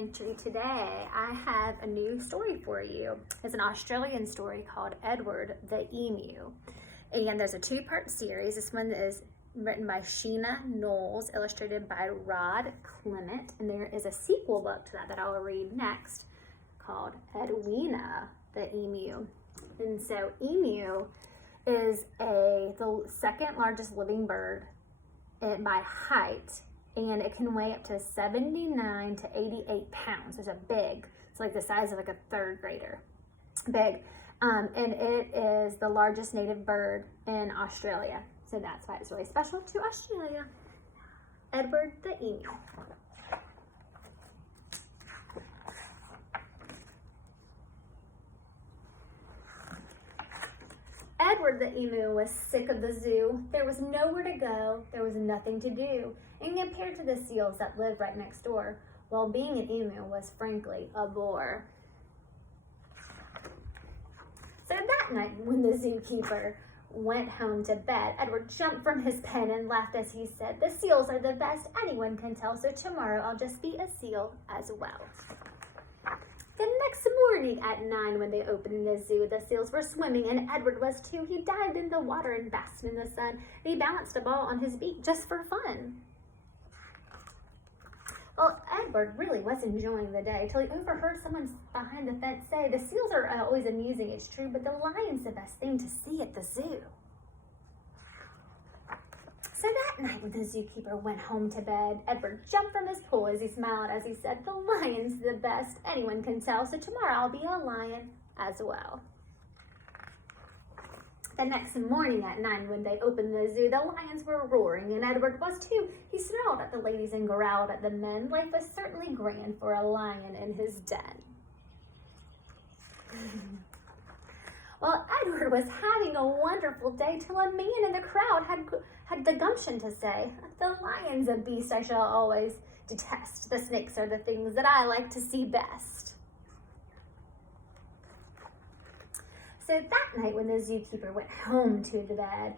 Elementary. Today I have a new story for you. It's an Australian story called Edward the Emu. And there's a two-part series. This one is written by Sheena Knowles, illustrated by Rod Clement. And there is a sequel book to that I'll read next called Edwina the Emu. And so emu is the second largest living bird by height. And it can weigh up to 79 to 88 pounds. It's like the size of like a third grader. Big. And it is the largest native bird in Australia. So that's why it's really special to Australia. Edward the Emu. Edward the Emu was sick of the zoo. There was nowhere to go. There was nothing to do. And compared to the seals that lived right next door, well, being an emu was frankly a bore. So that night, when the zookeeper went home to bed, Edward jumped from his pen and laughed as he said, "The seals are the best anyone can tell, so tomorrow I'll just be a seal as well." The next morning at 9, when they opened the zoo, the seals were swimming, and Edward was too. He dived in the water and basked in the sun, and he balanced a ball on his beak just for fun. Well, Edward really was enjoying the day till he overheard someone behind the fence say, "The seals are always amusing, it's true, but the lion's the best thing to see at the zoo." So that night when the zookeeper went home to bed, Edward jumped from his pool as he smiled as he said, "The lion's the best anyone can tell, so tomorrow I'll be a lion as well." The next morning at 9, when they opened the zoo, the lions were roaring, and Edward was too. He snarled at the ladies and growled at the men. Life was certainly grand for a lion in his den. Well, Edward was having a wonderful day till a man in the crowd had the gumption to say, "The lion's a beast I shall always detest. The snakes are the things that I like to see best." So that night when the zookeeper went home to the bed,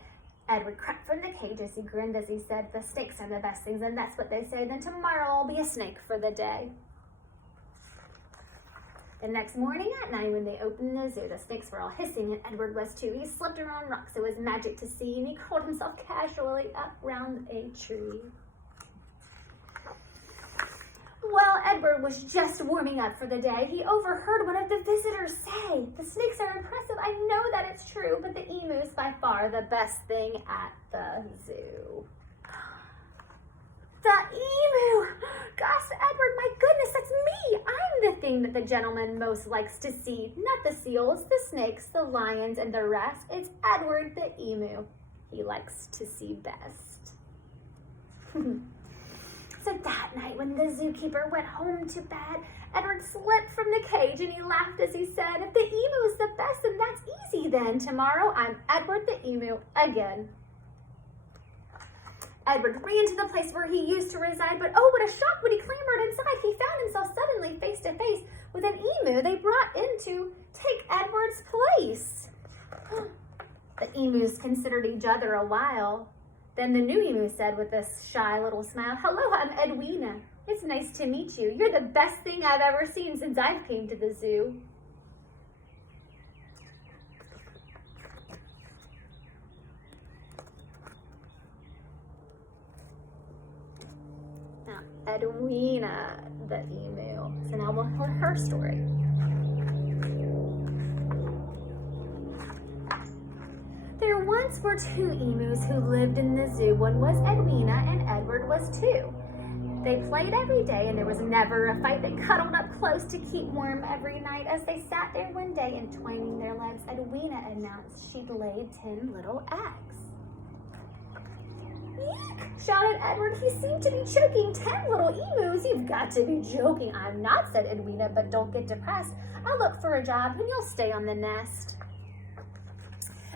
Edward crept from the cage as he grinned as he said, "The snakes are the best things, and that's what they say. Then tomorrow I'll be a snake for the day." The next morning at 9, when they opened the zoo, the snakes were all hissing, and Edward was too. He slipped around rocks, it was magic to see, and he curled himself casually up round a tree. While Edward was just warming up for the day, he overheard one of the visitors say, "The snakes are impressive. I know that it's true, but the emu is by far the best thing at the zoo." The emu! Gosh, Edward, my goodness, that's me! I'm the thing that the gentleman most likes to see. Not the seals, the snakes, the lions, and the rest. It's Edward the emu he likes to see best. So that night when the zookeeper went home to bed, Edward slipped from the cage and he laughed as he said, "If the emu is the best, then that's easy then. Tomorrow I'm Edward the emu again." Edward ran to the place where he used to reside, but oh, what a shock when he clambered inside. He found himself suddenly face to face with an emu they brought in to take Edward's place. The emus considered each other a while. Then the new emu said with a shy little smile, "Hello, I'm Edwina. It's nice to meet you. You're the best thing I've ever seen since I've came to the zoo." Now, Edwina the emu. So now we'll hear her story. There once were 2 emus who lived in the zoo. One was Edwina and Edward was 2. They played every day and there was never a fight. They cuddled up close to keep warm every night. As they sat there one day entwining their legs, Edwina announced she'd laid 10 little eggs. "Eek!" shouted Edward. He seemed to be choking. 10 little emus? You've got to be joking. "I'm not," said Edwina, "but don't get depressed. I'll look for a job and you'll stay on the nest."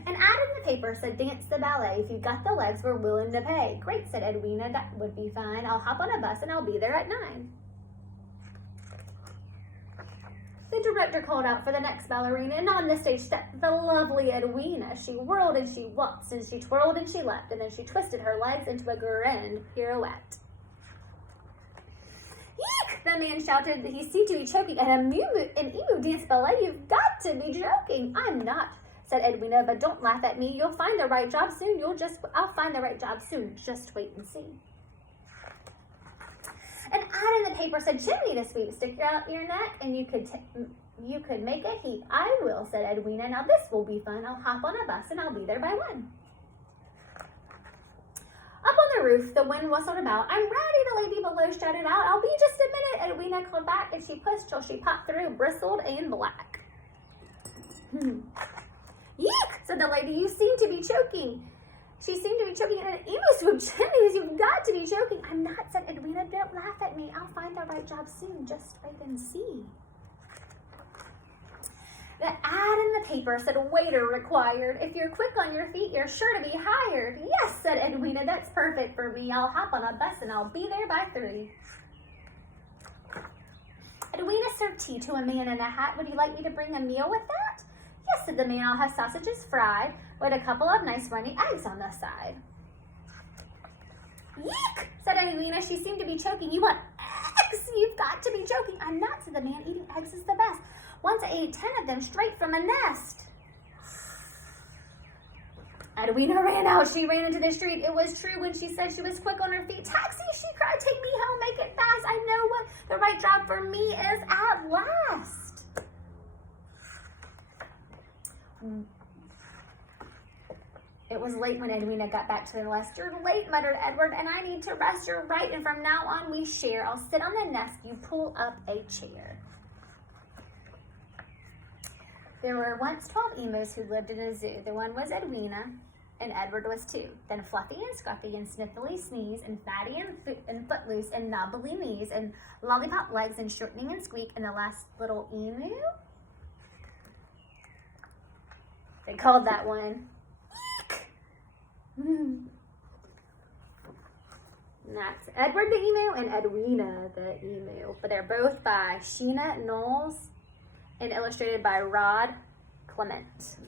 An ad in the paper said, "Dance the ballet. If you've got the legs, we're willing to pay." "Great," said Edwina. "That would be fine. I'll hop on a bus and I'll be there at 9. The director called out for the next ballerina, and on the stage stepped the lovely Edwina. She whirled and she waltzed and she twirled and she leapt, and then she twisted her legs into a grand pirouette. Eek! The man shouted that he seemed to be choking, and an emu danced ballet. You've got to be joking. I'm not, said Edwina, but don't laugh at me. You'll find the right job soon. I'll find the right job soon. Just wait and see. An ad in the paper said, chimney to sweep. Stick out your neck, and you could make a heap. I will, said Edwina. Now this will be fun. I'll hop on a bus, and I'll be there by 1. Up on the roof, the wind whistled about. I'm ready, the lady below shouted out. I'll be just a minute, Edwina called back, and she pushed till she popped through, bristled and black. Yeek, said the lady, you seem to be choking. She seemed to be choking, and an emu swooped chimneys. You've got to be choking. I'm not, said Edwina. Don't laugh at me. I'll find the right job soon. Just wait and see. The ad in the paper said, waiter required. If you're quick on your feet, you're sure to be hired. Yes, said Edwina, that's perfect for me. I'll hop on a bus and I'll be there by 3. Edwina served tea to a man in a hat. Would you like me to bring a meal with that? Yes, said the man. I'll have sausages fried with a couple of nice runny eggs on the side. Yeek, said Edwina. She seemed to be choking. You want eggs? You've got to be joking. I'm not, said the man. Eating eggs is the best. Once I ate 10 of them straight from a nest. Edwina ran out. She ran into the street. It was true when she said she was quick on her feet. Taxi, she cried. Take me home. Make it fast. I know what the right job for me is at last. It was late when Edwina got back to the nest. You're late, muttered Edward, and I need to rest. You're right, and from now on we share. I'll sit on the nest. You pull up a chair. There were once 12 emus who lived in a zoo. The one was Edwina, and Edward was 2. Then Fluffy and Scruffy and Sniffly Sneeze and Fatty and Footloose and Knobbly Knees and Lollipop Legs and Shortening and Squeak and the last little emu. They called that one Eek. That's Edward the emu and Edwina the emu. But they're both by Sheena Knowles and illustrated by Rod Clement.